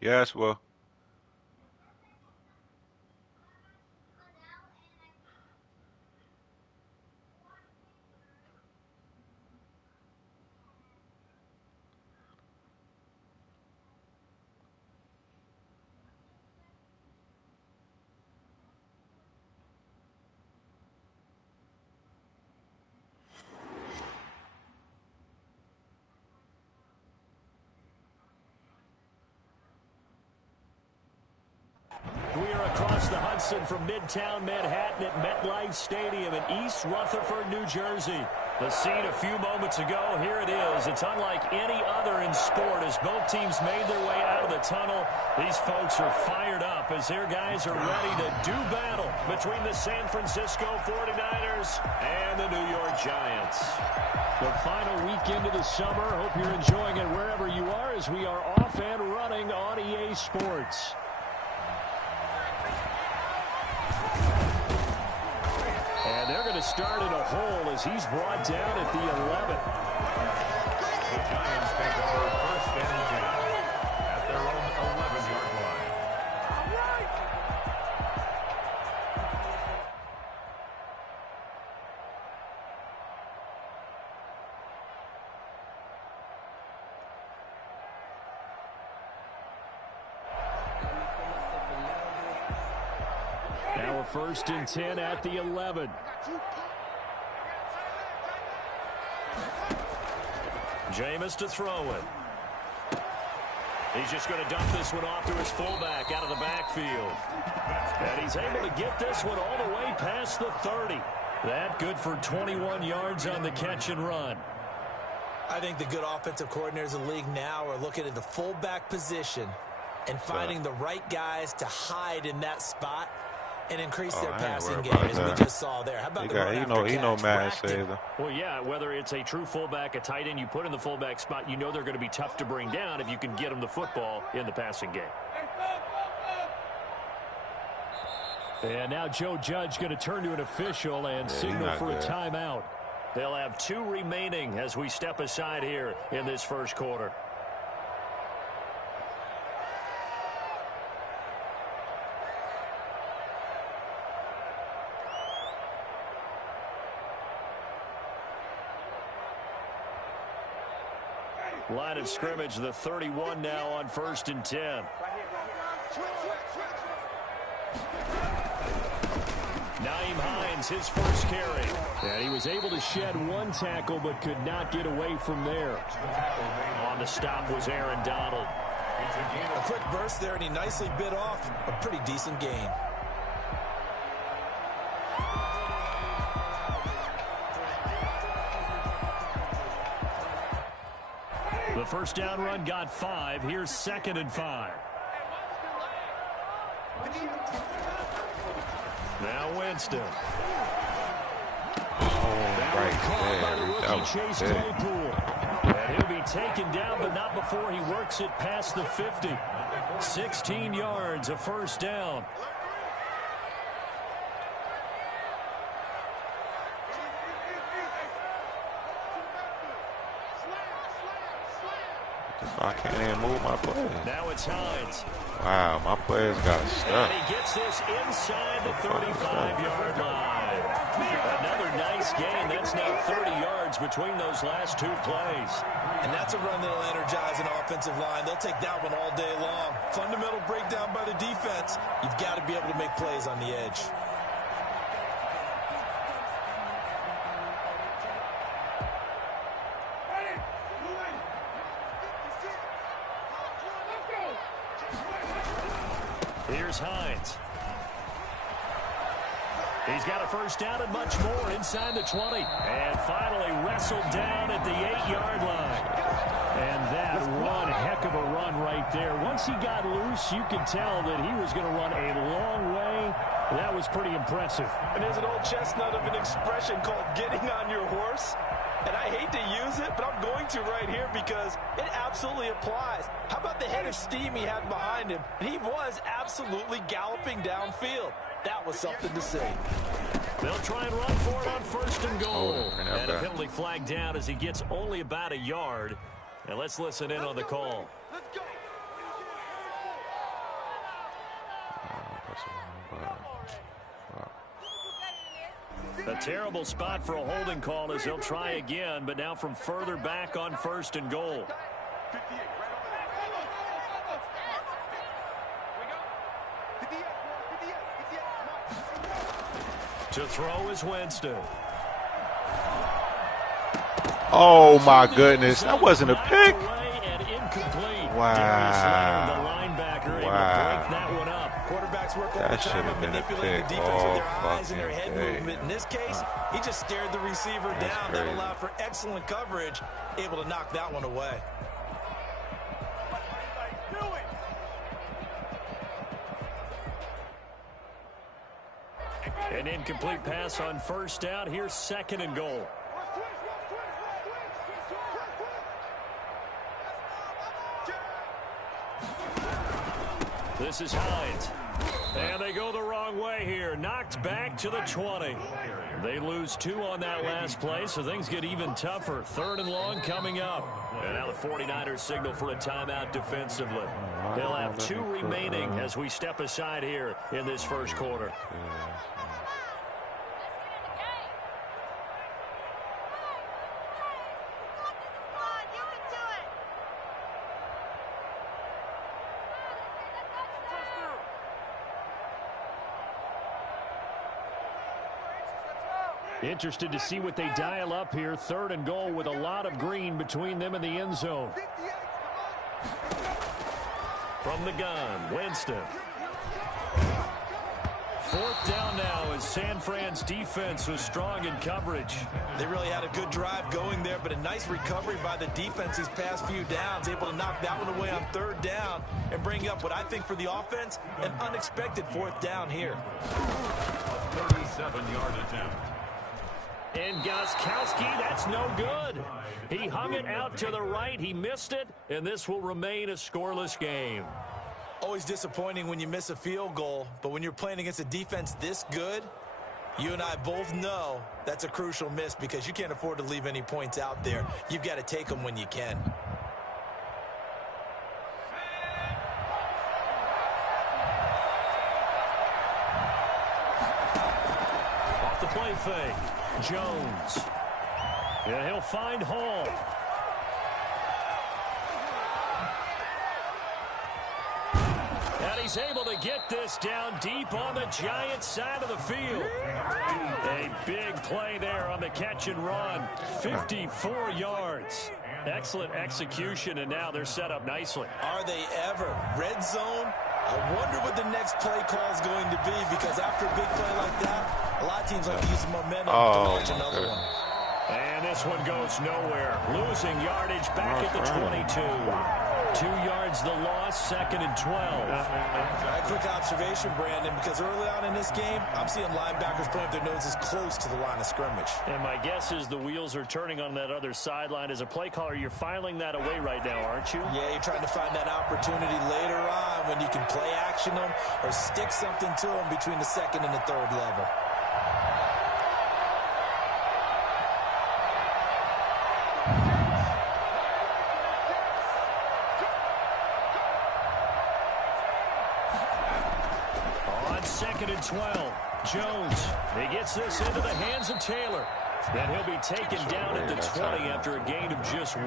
Yes, well. We are across the Hudson from Midtown Manhattan at MetLife Stadium in East Rutherford, New Jersey. The scene a few moments ago, here it is. It's unlike any other in sport as both teams made their way out of the tunnel. These folks are fired up as their guys are ready to do battle between the San Francisco 49ers and the New York Giants. The final weekend of the summer. Hope you're enjoying it wherever you are as we are off and running on EA Sports. And they're going to start in a hole as he's brought down at the 11. The Giants take over first and 10 at their own 11-yard line. Now a first and 10 at the 11. Jameis to throw it. He's just going to dump this one off to his fullback out of the backfield. And he's able to get this one all the way past the 30. That good for 21 yards on the catch and run. I think the good offensive coordinators of the league now are looking at the fullback position and finding the right guys to hide in that spot and increase their passing game, as we just saw there. How about the run after catch? He know Madden says them. Well, yeah, whether it's a true fullback, a tight end you put in the fullback spot, you know they're going to be tough to bring down if you can get them the football in the passing game. And now Joe Judge going to turn to an official and signal for a timeout. They'll have 2 remaining as we step aside here in this first quarter. Line of scrimmage, the 31 now on first and 10. Nyheim Hines, his first carry. And he was able to shed 1 tackle but could not get away from there. On the stop was Aaron Donald. A quick burst there, and he nicely bit off a pretty decent gain. The first down run got 5. Here's 2nd and 5. Now Winston. Chase Claypool. And he'll be taken down, but not before he works it past the 50. 16 yards, a first down. I can't even move my plays. Now it's Hines. Wow, my players got stuck. And he gets this inside the 35-yard line. Another nice gain. That's now 30 yards between those last 2 plays. And that's a run that'll energize an offensive line. They'll take that one all day long. Fundamental breakdown by the defense. You've got to be able to make plays on the edge. Here's Hines. He's got a first down and much more inside the 20. And finally wrestled down at the 8-yard line. And that one heck of a run right there. Once he got loose, you could tell that he was going to run a long way. That was pretty impressive. And there's an old chestnut of an expression called getting on your horse. And I hate to use it, but I'm going to right here because it absolutely applies. How about the head of steam he had behind him? And he was absolutely galloping downfield. That was something to see. They'll try and run for it on first and goal. And a penalty flag down as he gets only about a yard. And let's listen in on the call. A terrible spot for a holding call as they'll try again, but now from further back on 1st and goal. To throw is Winston. Oh, my goodness. That wasn't a pick. Wow. Quarterbacks work all the time on manipulating the defense with their eyes and their head movement. In this case, he just stared the receiver down. That allowed for excellent coverage, able to knock that one away. An incomplete pass on 1st down. Here's 2nd and goal. This is Hines. And they go the wrong way here. Knocked back to the 20. They lose 2 on that last play, so things get even tougher. 3rd and long coming up. And now the 49ers signal for a timeout defensively. They'll have 2 remaining as we step aside here in this 1st quarter. Interested to see what they dial up here. 3rd and goal with a lot of green between them and the end zone. From the gun, Winston. 4th down now as San Fran's defense was strong in coverage. They really had a good drive going there, but a nice recovery by the defense these past few downs, able to knock that one away on 3rd down and bring up what I think for the offense, an unexpected 4th down here. 37-yard attempt. And Gostkowski, that's no good. He hung it out to the right. He missed it, and this will remain a scoreless game. Always disappointing when you miss a field goal, but when you're playing against a defense this good, you and I both know that's a crucial miss because you can't afford to leave any points out there. You've got to take them when you can. Off the play fake. Jones. Yeah, he'll find Hall. And he's able to get this down deep on the Giants' side of the field. A big play there on the catch and run. 54 yards. Excellent execution, and now they're set up nicely. Are they ever? Red zone? I wonder what the next play call is going to be, because after a big play like that, a lot of teams like to use the momentum to launch another one. And this one goes nowhere. Losing yardage back at the 22. 2 yards the loss, 2nd and 12. A quick observation, Brandon, because early on in this game, I'm seeing linebackers putting their noses close to the line of scrimmage. And my guess is the wheels are turning on that other sideline. As a play caller, you're filing that away right now, aren't you? Yeah, you're trying to find that opportunity later on when you can play action them or stick something to them between the 2nd and the 3rd level. On 2nd and 12, Jones. He gets this into the hands of Taylor. And he'll be taken down at the 20 after a gain of just 1.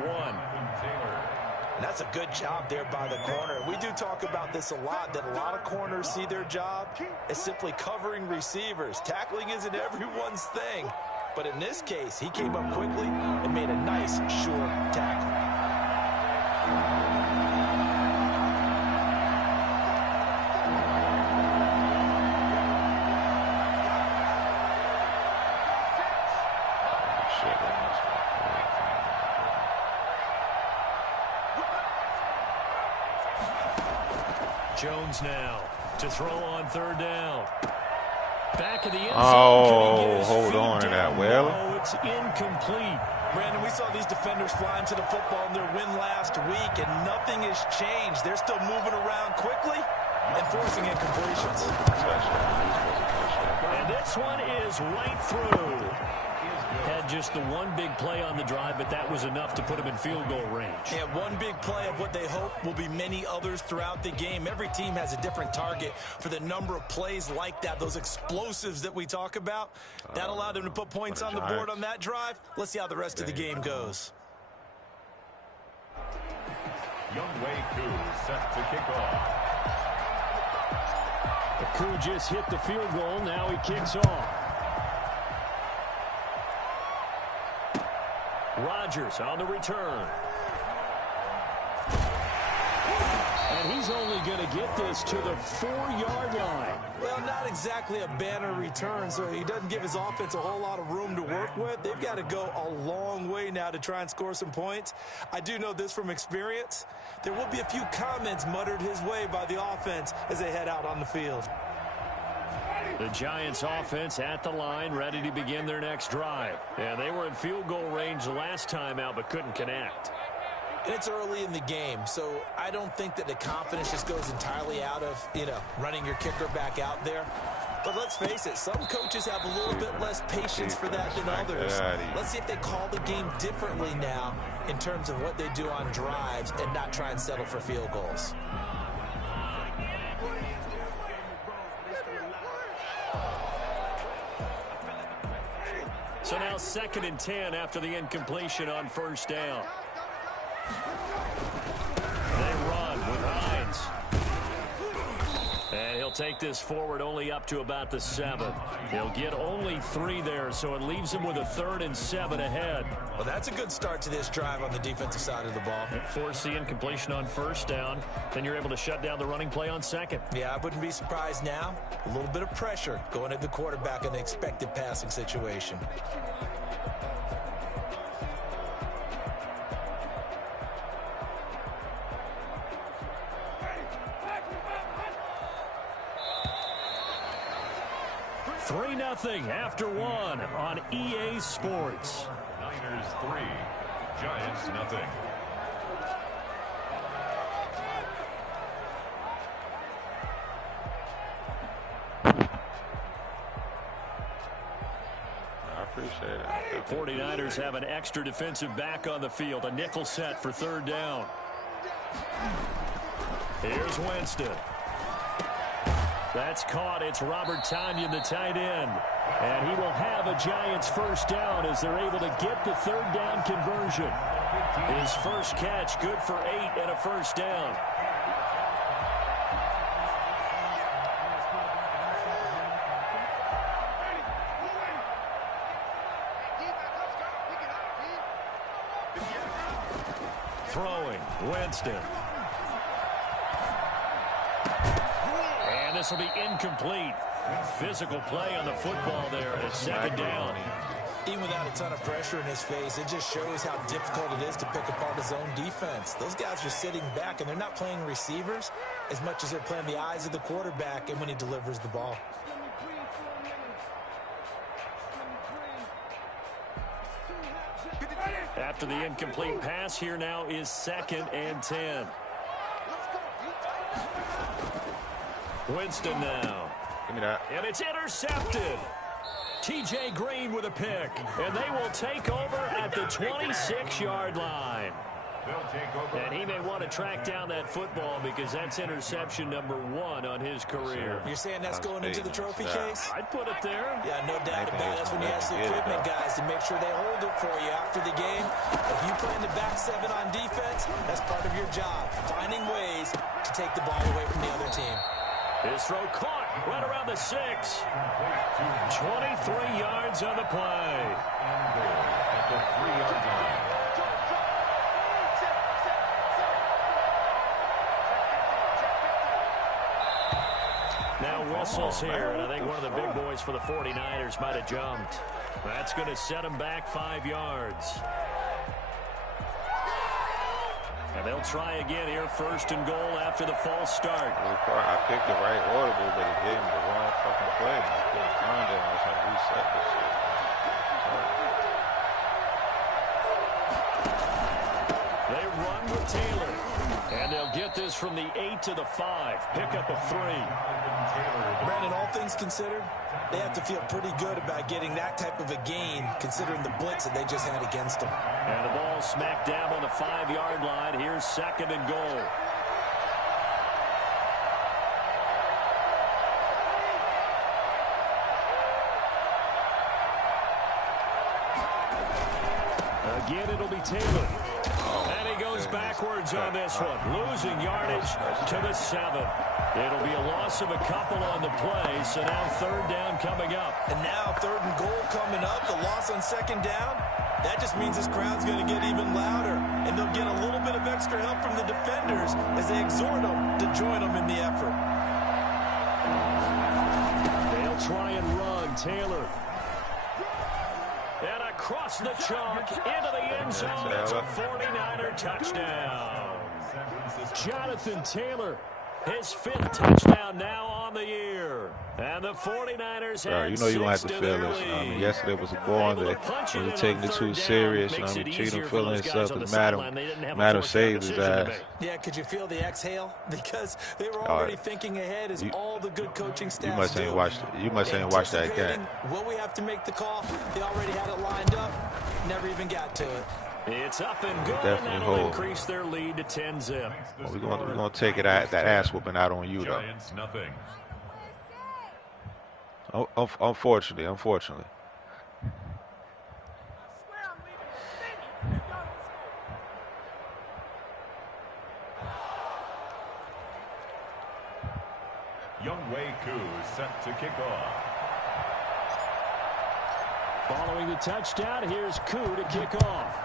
And that's a good job there by the corner. We do talk about this a lot, that a lot of corners see their job as simply covering receivers. Tackling isn't everyone's thing. But in this case, he came up quickly and made a nice, sure tackle. Jones now to throw on 3rd down. Back of the end zone. Oh, hold on to that. Well, no, it's incomplete. Brandon, we saw these defenders flying to the football in their win last week, and nothing has changed. They're still moving around quickly and forcing incompletions. And this one is right through. Had just the one big play on the drive, but that was enough to put him in field goal range. Yeah, one big play of what they hope will be many others throughout the game. Every team has a different target for the number of plays like that, those explosives that we talk about. That allowed them to put points on the board on that drive. Let's see how the rest of the game goes. Younghoe Koo set to kick off. Koo just hit the field goal. Now he kicks off. Rodgers on the return. And he's only going to get this to the 4-yard line. Well, not exactly a banner return, so he doesn't give his offense a whole lot of room to work with. They've got to go a long way now to try and score some points. I do know this from experience. There will be a few comments muttered his way by the offense as they head out on the field. The Giants offense at the line, ready to begin their next drive. Yeah, they were in field goal range the last time out, but couldn't connect. And it's early in the game, so I don't think that the confidence just goes entirely out of, running your kicker back out there. But let's face it, some coaches have a little bit less patience for that than others. Let's see if they call the game differently now in terms of what they do on drives and not try and settle for field goals. So now 2nd and 10 after the incompletion on first down. They run with Hines. And he'll take this forward only up to about the 7. He'll get only 3 there, so it leaves him with a 3rd and 7 ahead. Well, that's a good start to this drive on the defensive side of the ball. Force the incompletion on first down. Then you're able to shut down the running play on 2nd. Yeah, I wouldn't be surprised now. A little bit of pressure going at the quarterback in the expected passing situation. Three 0 after 1 on EA Sports. Niners 3, Giants nothing. I appreciate it. 49ers have an extra defensive back on the field. A nickel set for 3rd down. Here's Winston. That's caught. It's Robert Tonyan, the tight end. And he will have a Giants first down as they're able to get the 3rd down conversion. His first catch, good for 8 and a first down. Throwing, Winston. And this will be incomplete. Physical play on the football there at 2nd down. Even without a ton of pressure in his face, it just shows how difficult it is to pick apart his own defense. Those guys are sitting back, and they're not playing receivers as much as they're playing the eyes of the quarterback and when he delivers the ball. After the incomplete pass, here now is 2nd and 10. Winston now. Give me that. And it's intercepted. T.J. Green with a pick. And they will take over at the 26-yard line. They'll take over. And he may want to track down that football because that's interception number 1 on his career. You're saying that's going into the trophy case? I'd put it there. Yeah, no doubt about it. That's when you ask the equipment guys to make sure they hold it for you after the game. If you play in the back 7 on defense, that's part of your job, finding ways to take the ball away from the other team. His throw caught right around the 6. 23 yards on the play. At the 3-yard line. Now whistles here, and I think one of the big boys for the 49ers might have jumped. That's going to set him back 5 yards. And they'll try again here, 1st and goal after the false start. I picked the right audible, but it gave me the wrong fucking play. I couldn't find it. I was like, reset this shit. They run with Taylor. And they'll get this from the 8 to the 5. Pick up a 3. Brandon, all things considered, they have to feel pretty good about getting that type of a gain, considering the blitz that they just had against them. And the ball smack dab on the 5-yard line. Here's 2nd and goal. Again, it'll be Taylor. And he goes backwards on this one, losing yardage to the 7. It'll be a loss of a couple on the play, so now 3rd down coming up. And now 3rd and goal coming up, the loss on 2nd down. That just means this crowd's going to get even louder, and they'll get a little bit of extra help from the defenders as they exhort them to join them in the effort. They'll try and run. Taylor. And across the chalk into the end zone. It's a 49er touchdown. Jonathan Taylor, his 5th touchdown now on the year. And the 49ers have you know you're going to have to feel this. Yesterday was a ball that wasn't taking it too serious. Cheatham feeling himself as Madam saved his ass. Yeah, could you feel the exhale? Because they were already thinking ahead as all the good coaching staff You must ain't watched that game. Will we have to make the call? They already had it lined up. Never even got to it. It's up and good, and that'll increase their lead to 10-zip. Well, we're going to take that ass whooping out on you, though. Unfortunately. Younghoe Koo set to kick off. Following the touchdown, here's Koo to kick off.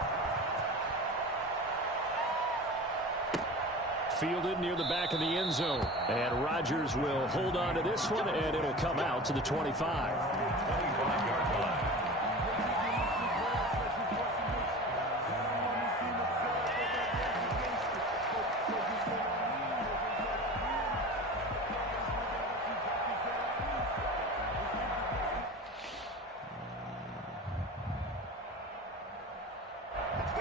Fielded near the back of the end zone. And Rodgers will hold on to this one, and it'll come out to the 25. 25-yard line.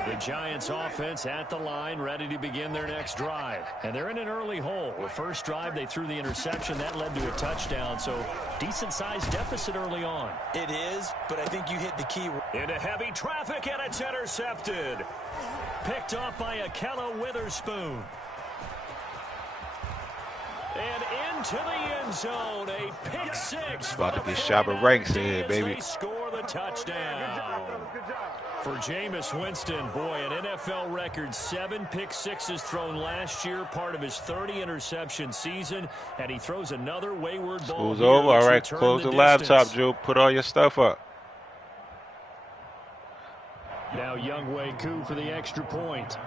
The Giants offense at the line, ready to begin their next drive. And they're in an early hole. The first drive, they threw the interception. That led to a touchdown, so decent-sized deficit early on. It is, but I think you hit the key. Into heavy traffic, and it's intercepted. Picked off by Akella Witherspoon. And into the end zone, a pick 6. About to get Shabba Ranks in here, baby. They score the touchdown. For Jameis Winston, boy, an NFL record 7 pick 6s thrown last year, part of his 30-interception season, and he throws another wayward ball. School's over. All right, close the laptop, Joe. Put all your stuff up. Now Younghoe Koo for the extra point.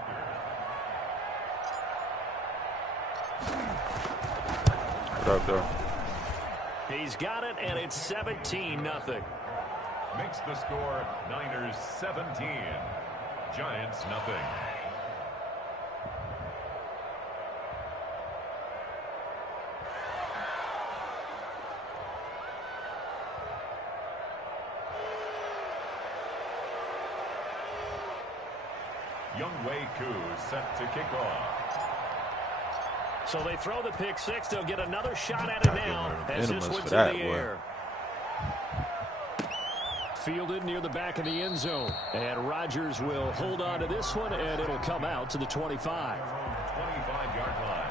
What up, though? He's got it, and it's 17-0. Makes the score Niners 17, Giants nothing. Younghoe Koo set to kick off. So they throw the pick 6. They'll get another shot at it now as this one's in the air. Fielded near the back of the end zone. And Rodgers will hold on to this one, and it'll come out to the 25. 25-yard line.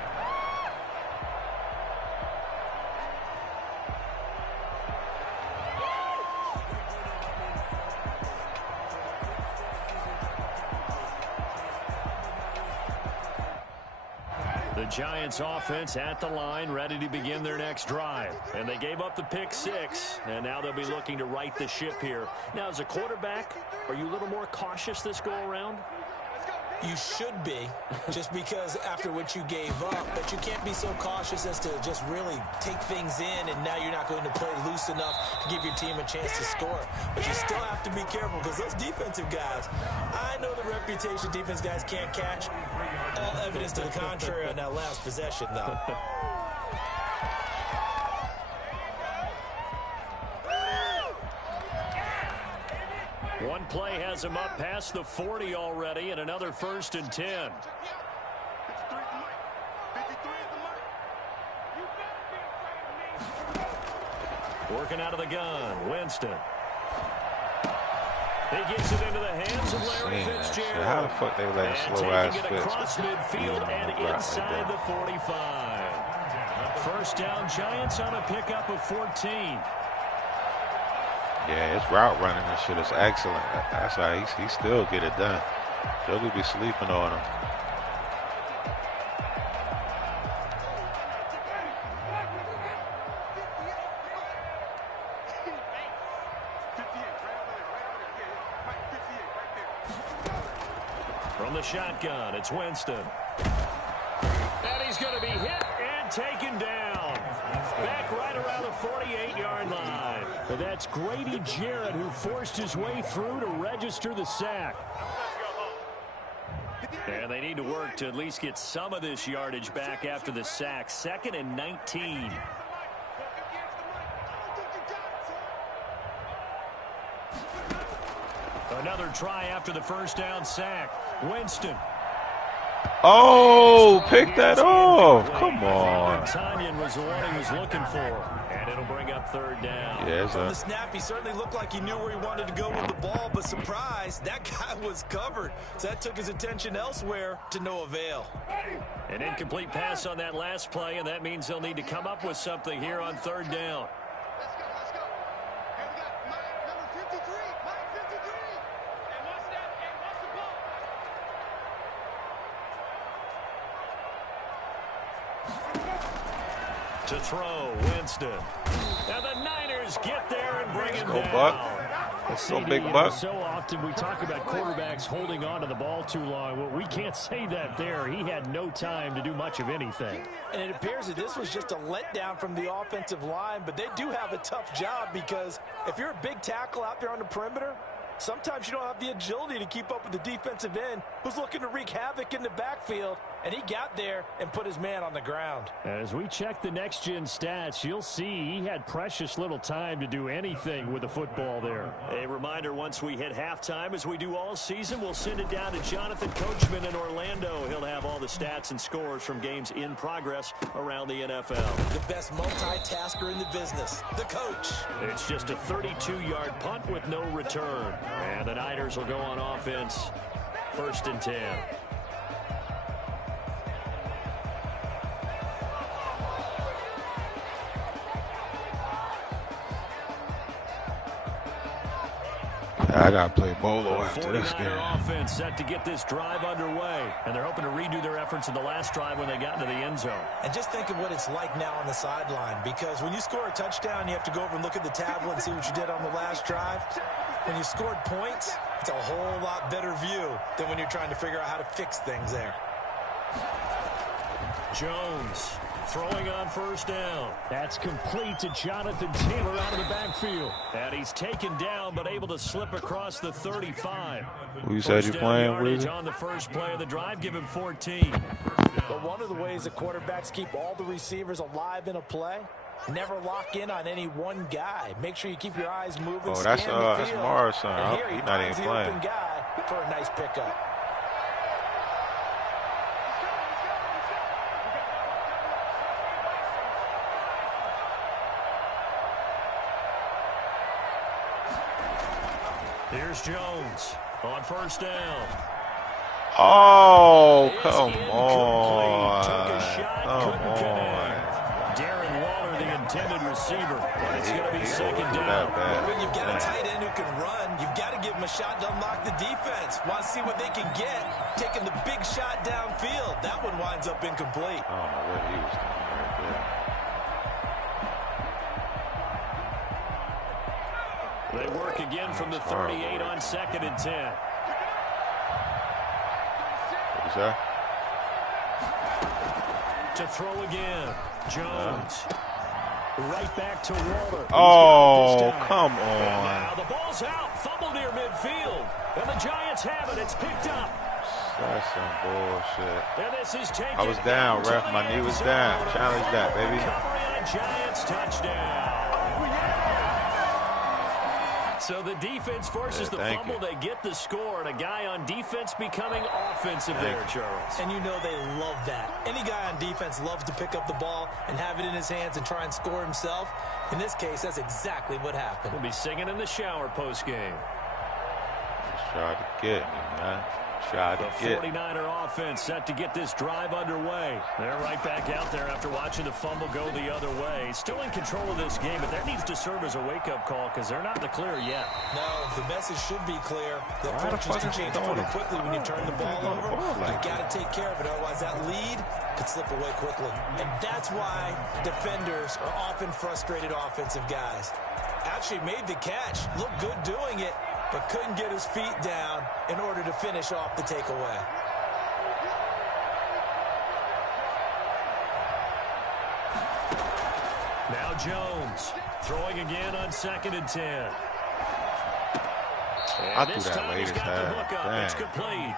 The Giants offense at the line, ready to begin their next drive. And they gave up the pick 6, and now they'll be looking to right the ship here. Now, as a quarterback, are you a little more cautious this go-around? You should be, just because after what you gave up, but you can't be so cautious as to just really take things in, and now you're not going to play loose enough to give your team a chance to score. But you still have to be careful, because those defensive guys, I know the reputation defense guys can't catch. All evidence to the contrary on that last possession, though. One play has him up past the 40 already, and another 1st and 10. Working out of the gun, Winston. He gets it into the hands of Larry Fitzgerald. How the fuck they let a slow ass Fitz across midfield and inside the 45. First down, Giants on a pickup of 14. Yeah, his route running and shit is excellent. That's how he still get it done. Joker be sleeping on him. From the shotgun, it's Winston. And he's going to be hit and taken down. Back right around the 48-yard line. But that's Grady Jarrett who forced his way through to register the sack. And they need to work to at least get some of this yardage back after the sack. 2nd and 19. Another try after the first down sack. Winston. Oh, pick that off. Come on. Tanyan was the one he was looking for. And it'll bring up 3rd down. Yeah, From the snap, he certainly looked like he knew where he wanted to go with the ball, but surprise, that guy was covered. So that took his attention elsewhere to no avail. An incomplete pass on that last play, and that means they'll need to come up with something here on 3rd down. Let's go. Here we got number 53. Mike 53. And what's that? And what's the ball? To throw, Winston. Now the Niners get there and bring him Go down. Buck. Let's go, big Buck. So often we talk about quarterbacks holding on to the ball too long. Well, we can't say that there. He had no time to do much of anything. And it appears that this was just a letdown from the offensive line, but they do have a tough job because if you're a big tackle out there on the perimeter, sometimes you don't have the agility to keep up with the defensive end who's looking to wreak havoc in the backfield, and he got there and put his man on the ground. As we check the next-gen stats, you'll see he had precious little time to do anything with the football there. A reminder, once we hit halftime, as we do all season, we'll send it down to Jonathan Coachman in Orlando. He'll have all the stats and scores from games in progress around the NFL. The best multitasker in the business, the coach. It's just a 32-yard punt with no return. And the Niners will go on offense. 1st and 10. I gotta play Bolo after this game. Offense set to get this drive underway, and they're hoping to redo their efforts in the last drive when they got into the end zone. And just think of what it's like now on the sideline, because when you score a touchdown, you have to go over and look at the tablet and see what you did on the last drive. When you scored points, it's a whole lot better view than when you're trying to figure out how to fix things there. Jones throwing on 1st down. That's complete to Jonathan Taylor out of the backfield. And he's taken down, but able to slip across the 35. Who you said you playing with? On the first play of the drive, give him 14. But one of the ways that quarterbacks keep all the receivers alive in a play, never lock in on any one guy. Make sure you keep your eyes moving. Oh, that's Mara's son. He's not even playing. Open guy for a nice pickup. Here's Jones on 1st down. Oh, come on. Come on. Darren Waller, the intended receiver. But it's going to be 2nd down. When you've got a tight end who can run, you've got to give him a shot to unlock the defense. Want to see what they can get. Taking the big shot downfield. That one winds up incomplete. I don't know what he was doing right there. They work again from the 38 on 2nd and 10. What was that? To throw again. Jones. Right back to Waller. Oh, come on. Now the ball's out. Fumble near midfield. And the Giants have it. It's picked up. That's some bullshit. And this is taken. I was down, ref. My knee was down. Challenge that, baby. Covering a Giants touchdown. So the defense forces the fumble. They get the score, and a guy on defense becoming offensive there, Charles. And you know they love that. Any guy on defense loves to pick up the ball and have it in his hands and try and score himself. In this case, that's exactly what happened. We'll be singing in the shower post-game. Just tried to get me, man. Tried to get. The 49er offense set to get this drive underway. They're right back out there after watching the fumble go the other way. Still in control of this game, but that needs to serve as a wake-up call because they're not in the clear yet. No, the message should be clear. The approaches can change pretty quickly when you turn the ball over. You got to take care of it, otherwise that lead could slip away quickly. And that's why defenders are often frustrated offensive guys. Actually made the catch, looked good doing it, but couldn't get his feet down in order to finish off the takeaway. Now Jones throwing again on 2nd and 10. I threw that late as hell. It's complete.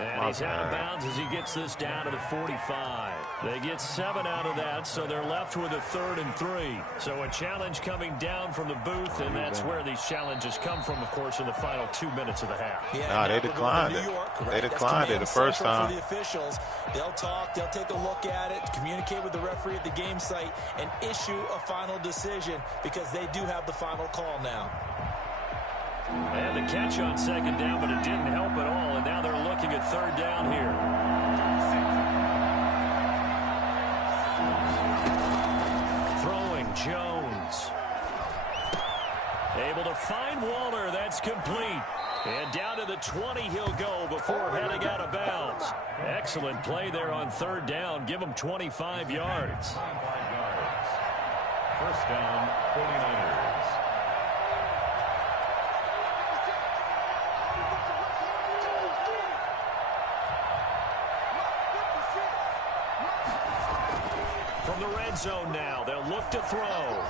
And he's out of bounds as he gets this down to the 45. They get 7 out of that, so they're left with a 3rd and 3. So a challenge coming down from the booth, and that's where these challenges come from, of course, in the final 2 minutes of the half. Yeah, nah, they declined it. They declined it the first time. For the officials, they'll talk, they'll take a look at it, communicate with the referee at the game site, and issue a final decision because they do have the final call now. And the catch on 2nd down, but it didn't help at all, and now they're looking at 3rd down here. Throwing Jones. Able to find Waller. That's complete. And down to the 20 he'll go before heading out of bounds. Excellent play there on 3rd down. Give him 25 yards. 1st down, 49ers. From the red zone now, they'll look to throw.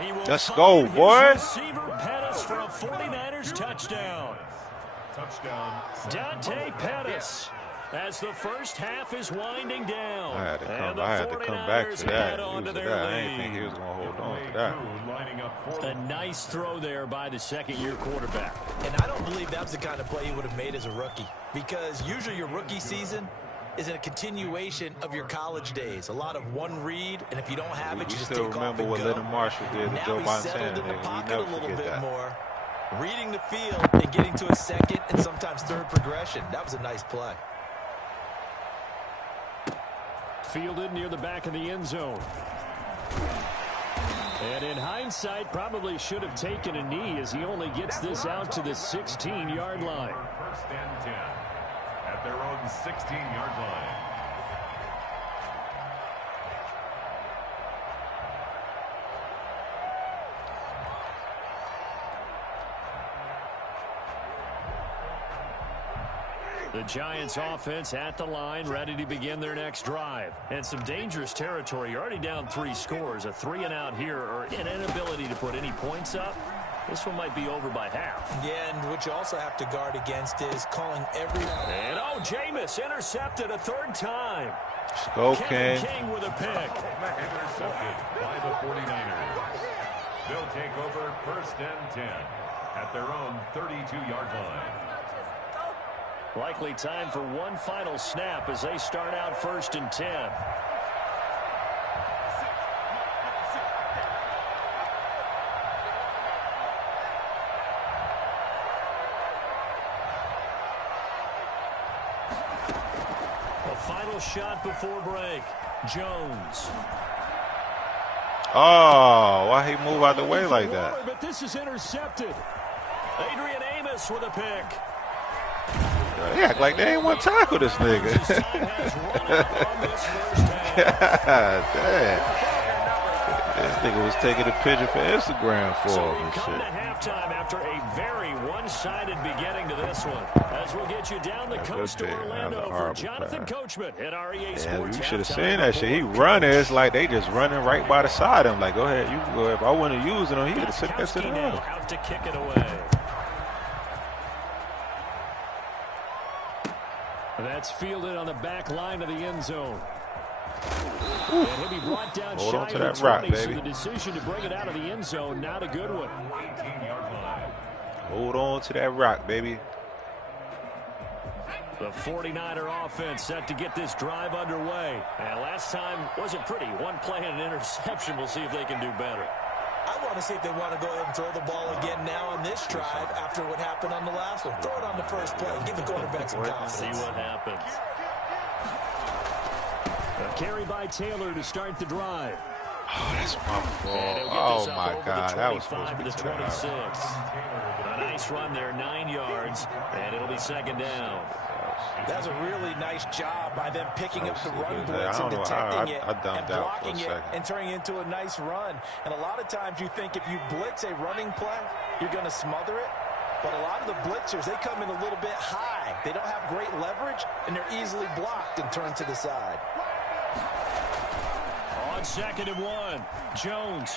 He will Let's go, boy. Receiver Pettis for a 49ers touchdown. Touchdown. Dante Pettis as the first half is winding down. I had to come back to that. I didn't think he was going to hold on to that. A nice throw there by the 2nd-year quarterback. And I don't believe that was the kind of play he would have made as a rookie, because usually your rookie season is a continuation of your college days. A lot of one read, and if you don't have it, you just take off and go. You still remember what Lennon Marshall did to Joe Now he settled in the Montana. pocket a little bit more, reading the field and getting to a 2nd and sometimes 3rd progression. That was a nice play. Fielded near the back of the end zone. And in hindsight, probably should have taken a knee as he only gets this out to the 16-yard line. 1st and 10 at their own 16-yard line. The Giants offense at the line, ready to begin their next drive. And some dangerous territory. You're already down 3 scores. A 3-and-out here, or an inability to put any points up. This one might be over by half. Yeah, and what you also have to guard against is calling every... And Jameis intercepted a 3rd time. Go, Kevin King with a pick. Intercepted by the 49ers. They'll take over 1st and 10 at their own 32-yard line. Likely time for one final snap as they start out 1st and 10. A final shot before break. Jones. Oh, why he move out the way like that? But this is intercepted. Adrian Amos with a pick. They act like they ain't want to tackle this nigga. God damn. This nigga was taking a picture for Instagram for him and shit. So we've come to halftime after a very one-sided beginning to this one. As we'll get you down the coast to Orlando for Jonathan Coachman at REA Sports. You should have seen that shit. He running. It's like they just running right by the side of him. Like, go ahead, you go. If I wouldn't have used it on, he would have took that to the run. Out to kick it away. That's fielded on the back line of the end zone. And he'll be brought down Hold on shy to of that the rock, 20, baby. so the decision to bring it out of the end zone, not a good one. 18-yard line. Hold on to that rock, baby. The 49er offense set to get this drive underway. And last time wasn't pretty. One play and an interception. We'll see if they can do better. I want to see if they want to go ahead and throw the ball again now on this drive after what happened on the last one. Throw it on the first play. Give the quarterback some confidence. See what happens. A carry by Taylor to start the drive. Oh, that's my fault. Oh, my God. That was supposed to be 26. A nice run there, 9 yards, and it'll be second down. That's a really nice job by them picking up the run blitz and detecting it and blocking it and turning it into a nice run. And a lot of times you think if you blitz a running play, you're going to smother it. But a lot of the blitzers, they come in a little bit high. They don't have great leverage, and they're easily blocked and turned to the side. On 2nd and 1, Jones.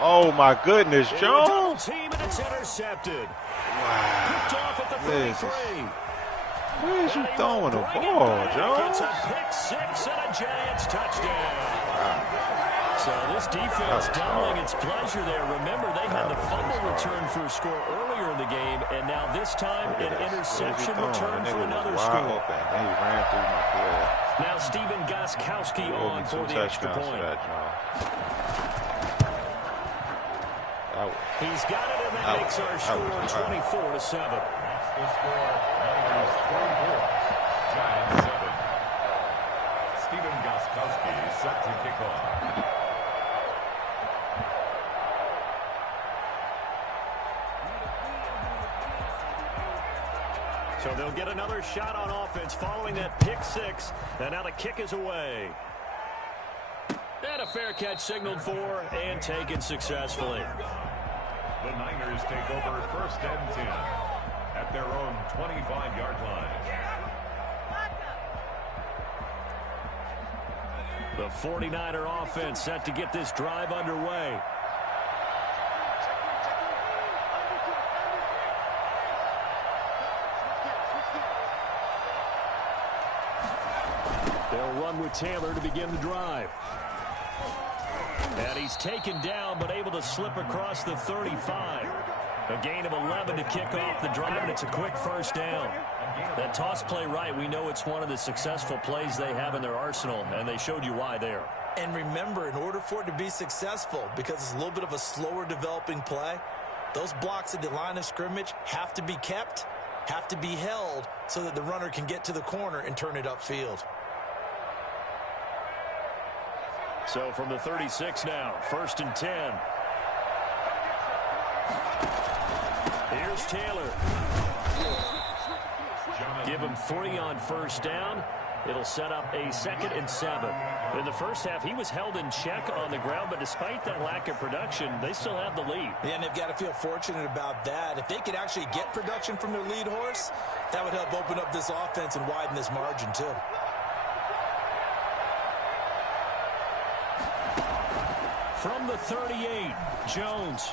Oh, my goodness, Jones. Team, and it's intercepted. Wow. Picked off at the 33. Where is you throwing the ball, It's Jones? a pick 6 and a Giants touchdown. So this defense doubling its pleasure there. Remember, they had the fumble return for a score earlier in the game, and now this time an interception return for another score. He ran through my play. Now Stephen Gostkowski on for the extra point. He's got it, and that makes our score 24-7. That's the score. Niners 24. Giants 7. Stephen Gostkowski set to kick off. So they'll get another shot on offense following that pick 6. And now the kick is away. And a fair catch signaled for and taken successfully. The Niners take over 1st and 10 at their own 25-yard line. The 49er offense set to get this drive underway. They'll run with Taylor to begin the drive. And he's taken down, but able to slip across the 35. A gain of 11 to kick off the drive, and it's a quick first down. That toss play right, we know it's one of the successful plays they have in their arsenal, and they showed you why there. And remember, in order for it to be successful, because it's a little bit of a slower developing play, those blocks at the line of scrimmage have to be kept, have to be held, so that the runner can get to the corner and turn it upfield. So from the 36 now, 1st and 10. Here's Taylor. Give him 3 on first down. It'll set up a 2nd and 7. In the first half, he was held in check on the ground, but despite that lack of production, they still have the lead. Yeah, and they've got to feel fortunate about that. If they could actually get production from their lead horse, that would help open up this offense and widen this margin too. From the 38, Jones.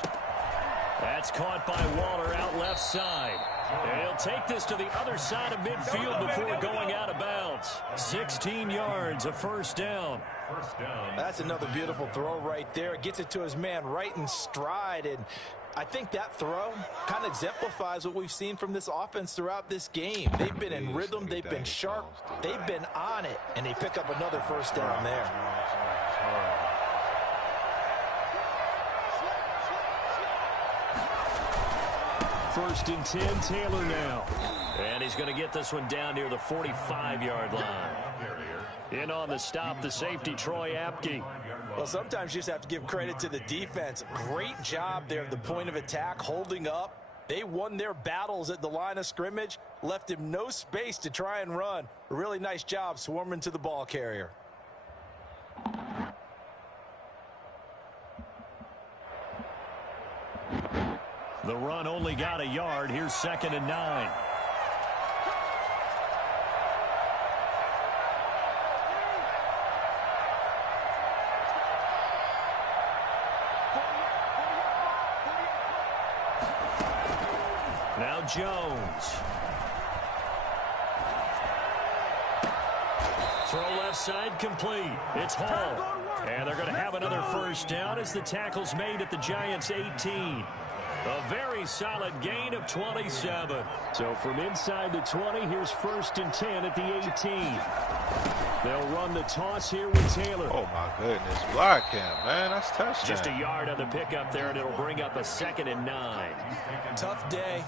That's caught by Waller out left side. And he'll take this to the other side of midfield before going out of bounds. 16 yards, a first down. That's another beautiful throw right there. Gets it to his man right in stride. And I think that throw kind of exemplifies what we've seen from this offense throughout this game. They've been in rhythm. They've been sharp. They've been on it. And they pick up another first down there. First and 10, Taylor now. And he's going to get this one down near the 45-yard line. In on the stop, the safety, Troy Apke. Well, sometimes you just have to give credit to the defense. Great job there at the point of attack, holding up. They won their battles at the line of scrimmage, left him no space to try and run. A really nice job swarming to the ball carrier. The run only got a yard. Here's 2nd and 9. Now Jones. Throw left side complete. It's Hall. And they're going to have another first down as the tackle's made at the Giants' 18. A very solid gain of 27. So from inside the 20, here's 1st and 10 at the 18. They'll run the toss here with Taylor. Oh, my goodness. Block him, man. That's touchdown. Just a yard on the pickup there, and it'll bring up a 2nd and 9. Tough day.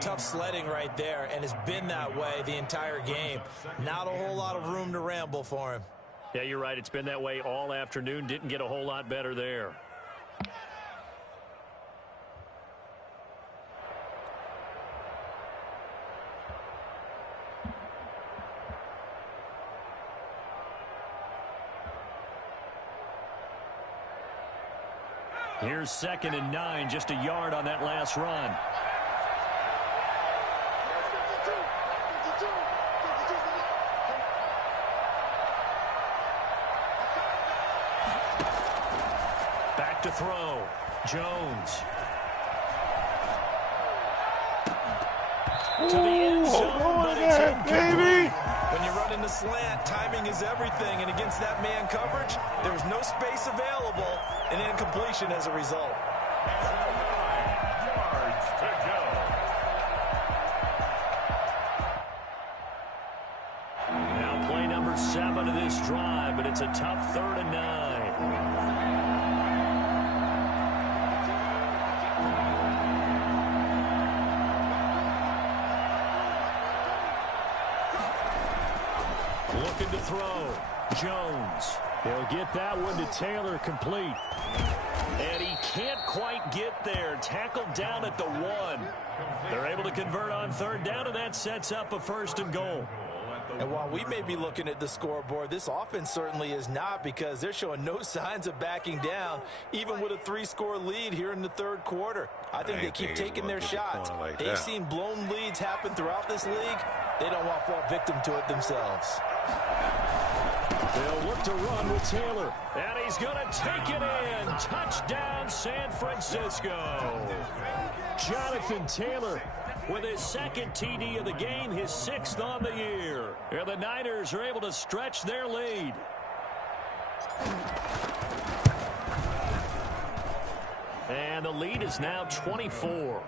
Tough sledding right there, and it's been that way the entire game. Not a whole lot of room to ramble for him. Yeah, you're right. It's been that way all afternoon. Didn't get a whole lot better there. Here's 2nd and 9, just a yard on that last run. Back to throw. Jones. To the end zone, but it's incomplete. When you run in the slant, timing is everything, and against that man coverage, there's no space available, and incompletion as a result. 9 yards to go. Now play number 7 of this drive, but it's a tough 3rd and 9. Looking to throw. Jones. He'll get that one to Taylor, complete. And he can't quite get there. Tackled down at the 1. They're able to convert on 3rd down, and that sets up a 1st and goal. And while we may be looking at the scoreboard, this offense certainly is not, because they're showing no signs of backing down, even with a 3-score lead here in the 3rd quarter. I think they keep taking their shots. They've seen blown leads happen throughout this league. They don't want to fall victim to it themselves. They'll look to run with Taylor. And he's going to take it in. Touchdown, San Francisco. Jonathan Taylor with his 2nd TD of the game, his 6th on the year. And the Niners are able to stretch their lead. And the lead is now 24.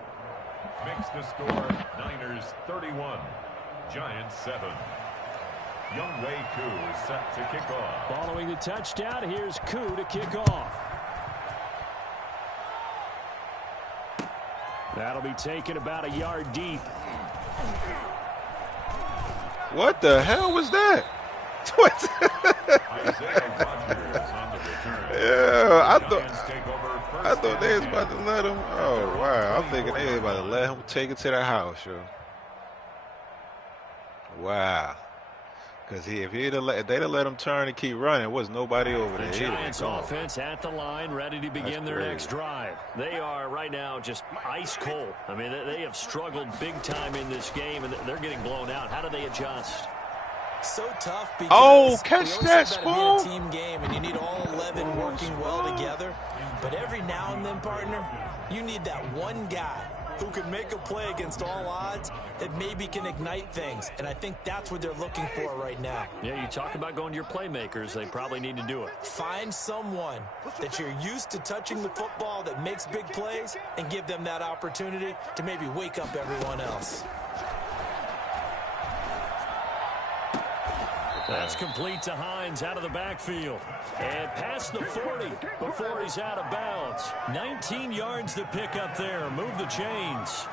Makes the score Niners 31, Giants 7. Younghoe Koo is set to kick off. Following the touchdown, here's Koo to kick off. That'll be taken about a yard deep. What the hell was that? Yeah, I thought they was about to let him. Oh, wow. I'm thinking they was about to let him take it to the house, yo. Wow. Because if they'd have let him turn and keep running, there was nobody over there. The Giants offense at the line, ready to begin their next drive. They are right now just ice cold. I mean, they have struggled big time in this game, and they're getting blown out. How do they adjust? So tough because catch that, Spoon. It's a team game, and you need all 11 working well together. But every now and then, partner, you need that one guy who can make a play against all odds that maybe can ignite things. And I think that's what they're looking for right now. Yeah, you talk about going to your playmakers. They probably need to do it. Find someone that you're used to touching the football that makes big plays and give them that opportunity to maybe wake up everyone else. That's complete to Hines out of the backfield. And past the 40 before he's out of bounds. 19 yards to pick up there. Move the chains.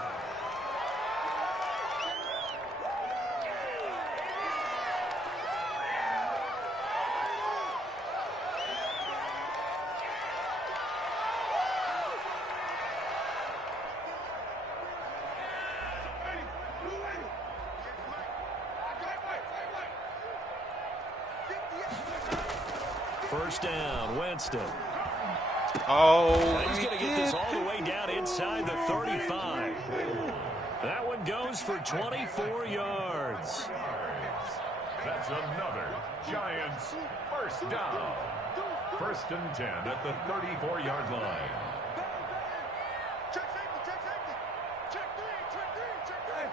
First down, Winston. Oh, he's going to get this all the way down inside the 35. That one goes for 24 yards. That's another Giants first down. 1st and 10 at the 34-yard line. Check safety, check safety. Check three, check three, check three.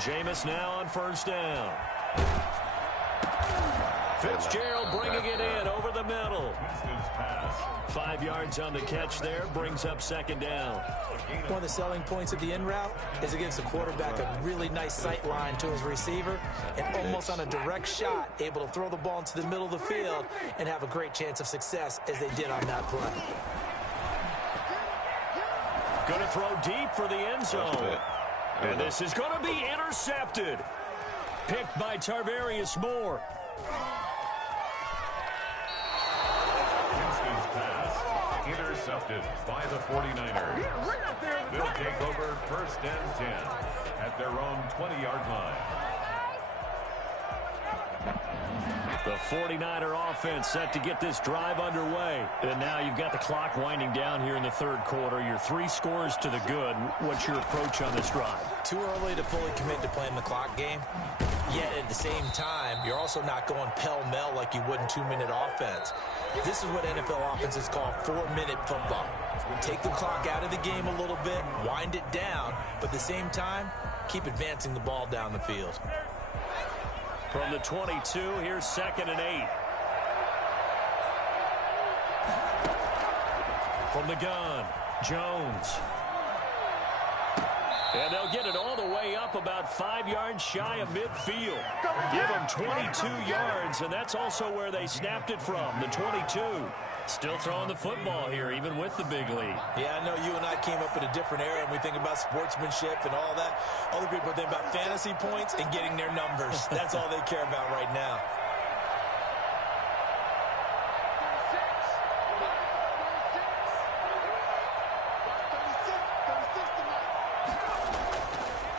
Jameis now on first down. Fitzgerald bringing it in over the middle. 5 yards on the catch there, brings up second down. One of the selling points of the in route is it gives the quarterback a really nice sight line to his receiver and almost on a direct shot able to throw the ball into the middle of the field and have a great chance of success as they did on that play. Going to throw deep for the end zone. And this is going to be intercepted. Picked by Tarvarius Moore. Winston's pass intercepted by the 49ers. They'll take over first and 10 at their own 20-yard line. The 49er offense set to get this drive underway. And now you've got the clock winding down here in the third quarter. You're 3 scores to the good. What's your approach on this drive? Too early to fully commit to playing the clock game. Yet at the same time, you're also not going pell-mell like you would in 2-minute offense. This is what NFL offenses call 4-minute football. Take the clock out of the game a little bit, wind it down, but at the same time, keep advancing the ball down the field. From the 22, here's 2nd and 8. From the gun, Jones. And they'll get it all the way up about 5 yards shy of midfield. Give them 22 yards, and that's also where they snapped it from, the 22. Still throwing the football here, even with the big lead. Yeah, I know you and I came up in a different era, and we think about sportsmanship and all that. Other people think about fantasy points and getting their numbers. That's all they care about right now.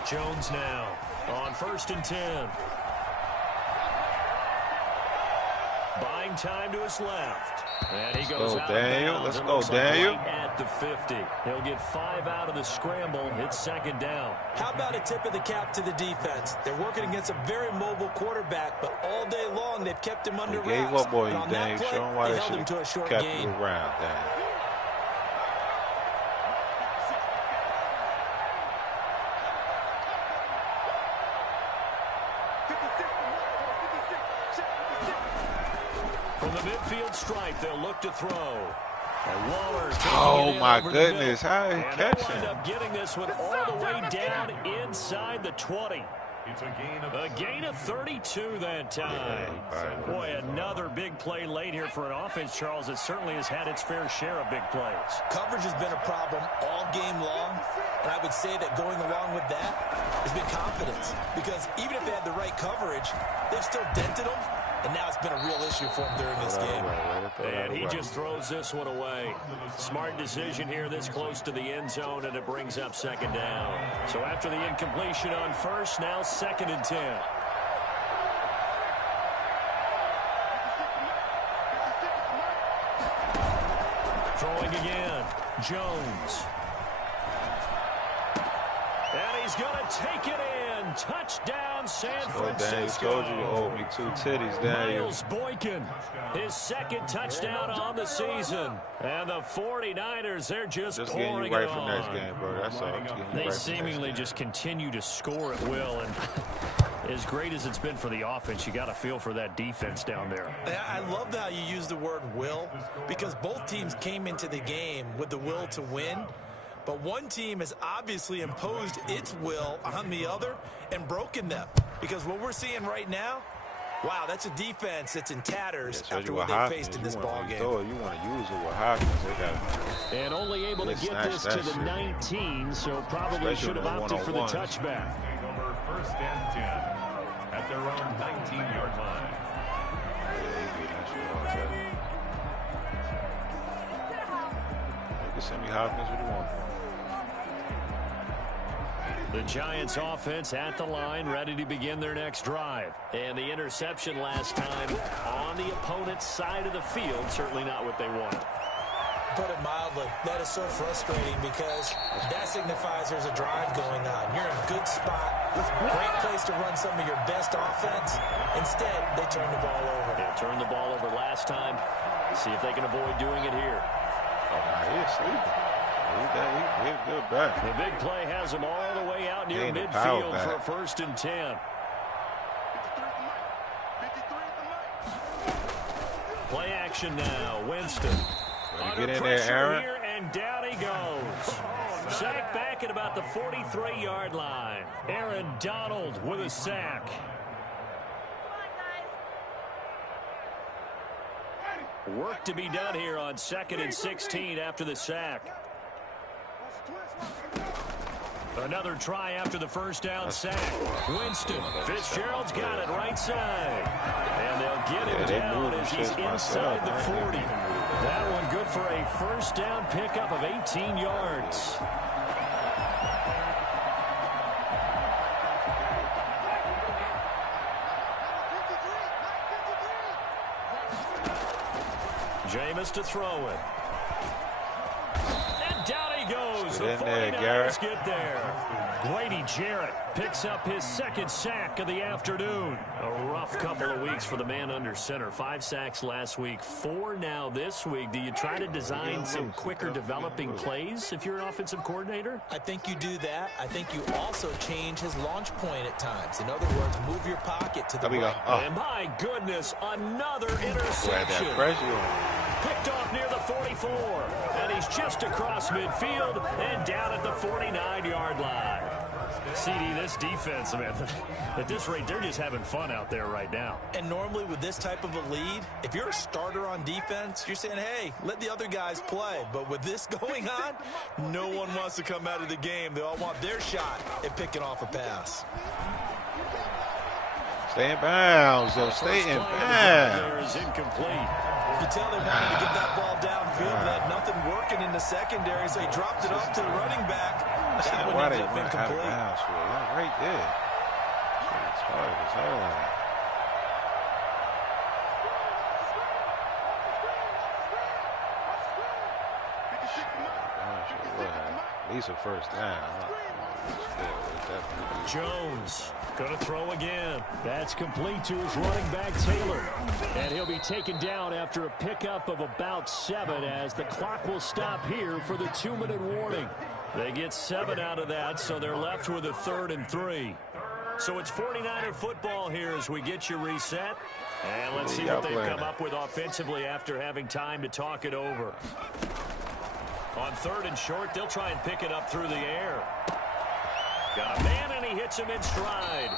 Jones now on 1st and 10. Buying time to his left. And he goes out of bounds. Let's go, Daniel. Right at the 50. He'll get 5 out of the scramble. It's 2nd down. How about a tip of the cap to the defense? They're working against a very mobile quarterback, but all day long they've kept him under wraps. Gave up on you, Daniel. Show him why they they held him to a short kept game. you around, Daniel. From the midfield stripe, they'll look to throw. Waller oh my goodness, how he catch him? End up getting this one all the way down inside the 20. It's a gain of 32 that time. Yeah, boy, another big play late here for an offense, Charles, that certainly has had its fair share of big plays. Coverage has been a problem all game long, and I would say that going along with that has been confidence, because even if they had the right coverage, they've still dented them, and now it's been a real issue for them during this game. And he just throws this one away. Smart decision here this close to the end zone, and it brings up 2nd down. So after the incompletion on first, now 2nd and 10. Throwing again, Jones. And he's going to take it in. Touchdown, San Francisco. Told you owe me 2 titties, Daniel. Miles Boykin, his 2nd touchdown on the season. And the 49ers, they're just pouring getting you right it for on. next game, bro. That's all. They seemingly just continue to score at will. And as great as it's been for the offense, you got to feel for that defense down there. I love how you use the word will, because both teams came into the game with the will to win. But one team has obviously imposed its will on the other and broken them. Because what we're seeing right now, wow, that's a defense that's in tatters after what they faced in this ball game. You want to use it with Hopkins. And only able to get this to the 19, so probably should have opted for the touchback. Over 1st and 10 at their own 19-yard line. Send me Hopkins what you want. The Giants offense at the line, ready to begin their next drive. And the interception last time on the opponent's side of the field, certainly not what they wanted. Put it mildly, that is so frustrating, because that signifies there's a drive going on. You're in a good spot, great place to run some of your best offense. Instead, they turn the ball over. They turned the ball over last time. See if they can avoid doing it here. Oh, nah, he is sleeping. He's good back. The big play has him all the way out near midfield for a 1st and 10. Play action now. Winston. Get in there, Aaron. Here, and down he goes. Sack back at about the 43-yard line. Aaron Donald with a sack. Work to be done here on 2nd and 16 after the sack. Another try after the 1st down sack. Winston. Fitzgerald's got it right side. And they'll get him down as he's inside the 40. That one good for a 1st down pickup of 18 yards. Jameis to throw it. And down he goes. The 49ers get there. Grady Jarrett picks up his 2nd sack of the afternoon. A rough couple of weeks for the man under center. 5 sacks last week, 4 now this week. Do you try to design some quicker developing plays if you're an offensive coordinator? I think you do that. I think you also change his launch point at times. In other words, move your pocket to the right. And my goodness, another interception. Picked off near the 44. And he's just across midfield and down at the 49-yard line. CD, this defense, man, at this rate, they're just having fun out there right now. And normally with this type of a lead, if you're a starter on defense, you're saying, hey, let the other guys play. But with this going on, no one wants to come out of the game. They all want their shot at picking off a pass. Stay in bounds, though. Stay in bounds. There is incomplete. You can tell they wanted to get that ball downfield. They had nothing working in the secondary, so he dropped it up to the running back. That one ended up incomplete. Right there. It's hard as hell. At least a 1st down. Jones going to throw again. That's complete to his running back, Taylor. And he'll be taken down after a pickup of about 7 as the clock will stop here for the 2-minute warning. They get 7 out of that, so they're left with a 3rd and 3. So it's 49er football here as we get you reset. And let's see what they've come up with offensively after having time to talk it over. On 3rd and short, they'll try and pick it up through the air. Got a man, and he hits him in stride.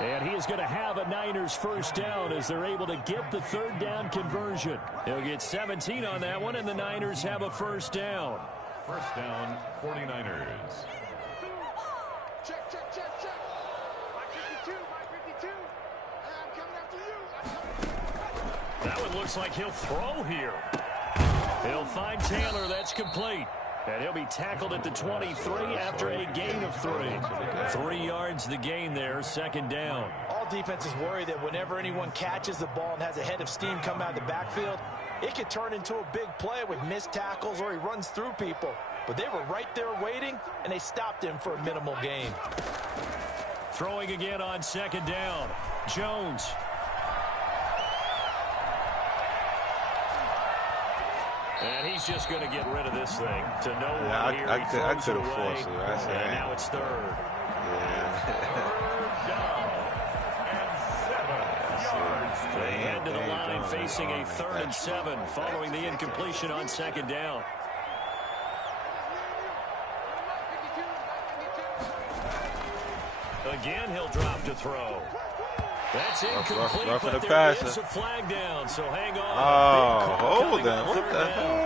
And he is going to have a Niners 1st down as they're able to get the 3rd down conversion. He'll get 17 on that one, and the Niners have a 1st down. 1st down, 49ers. Check. 552. I'm coming after you. That one looks like he'll throw here. He'll find Taylor. That's complete. And he'll be tackled at the 23 after a gain of 3. 3 yards the gain there, 2nd down. All defenses worry that whenever anyone catches the ball and has a head of steam come out of the backfield, it could turn into a big play with missed tackles or he runs through people. But they were right there waiting, and they stopped him for a minimal gain. Throwing again on 2nd down. Jones. And he's just going to get rid of this thing to no one here. I could have forced it. And now it's 3rd. They head to the line facing a 3rd and 7 following the incompletion on 2nd down. Again, he'll drop to throw. That's incomplete, but there is a flag down, so hang on. Oh, hold on. What the hell?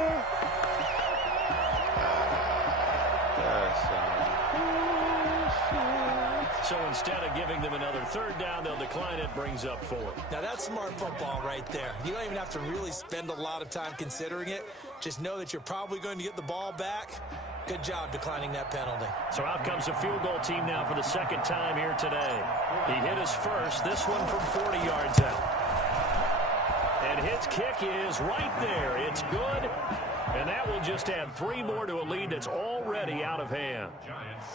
So instead of giving them another 3rd down, they'll decline it, brings up 4. Now that's smart football right there. You don't even have to really spend a lot of time considering it. Just know that you're probably going to get the ball back. Good job declining that penalty. So out comes a field goal team now for the 2nd time here today. He hit his first, this one from 40 yards out. And his kick is right there. It's good. And that will just add 3 more to a lead that's already out of hand.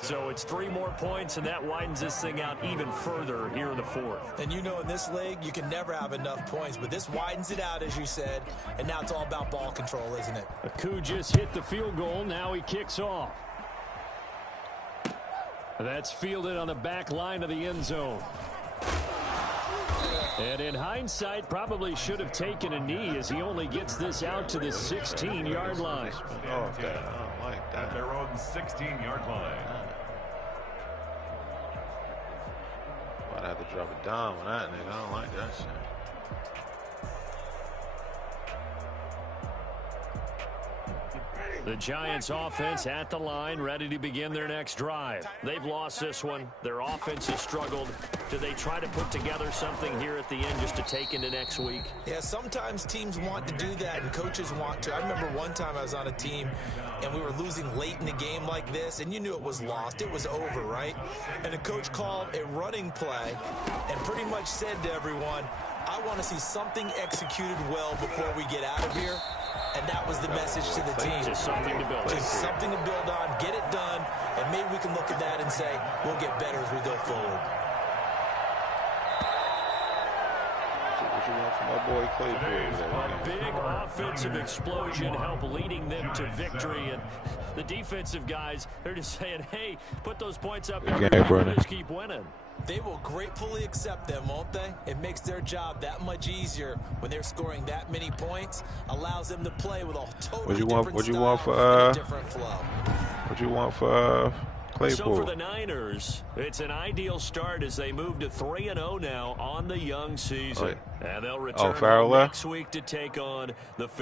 So it's 3 more points, and that widens this thing out even further here in the 4th. And you know, in this league, you can never have enough points, but this widens it out, as you said, and now it's all about ball control, isn't it? Aku just hit the field goal. Now he kicks off. That's fielded on the back line of the end zone. And in hindsight, probably should have taken a knee as he only gets this out to the 16-yard line. Oh, I don't like that. At their own 16-yard line. I'd have to drop it down on that nigga. I don't like that shit. The Giants offense at the line, ready to begin their next drive. They've lost this one. Their offense has struggled. Do they try to put together something here at the end just to take into next week? Yeah, sometimes teams want to do that and coaches want to. I remember one time I was on a team and we were losing late in the game like this, and you knew it was lost. It was over, right? And the coach called a running play and pretty much said to everyone, I want to see something executed well before we get out of here. And that was the message to the team. Just something to build. Just something to build on, get it done, and maybe we can look at that and say, we'll get better as we go forward. What you want from my boy Claypool? A big offensive explosion help leading them to victory. And the defensive guys, they're just saying, hey, put those points up and just keep winning. They will gratefully accept them, won't they? It makes their job that much easier when they're scoring that many points. Allows them to play with a totally different style and a different flow. What you want for Claypool? So for the Niners, it's an ideal start as they move to 3-0 now on the young season. And they'll return next week to take on the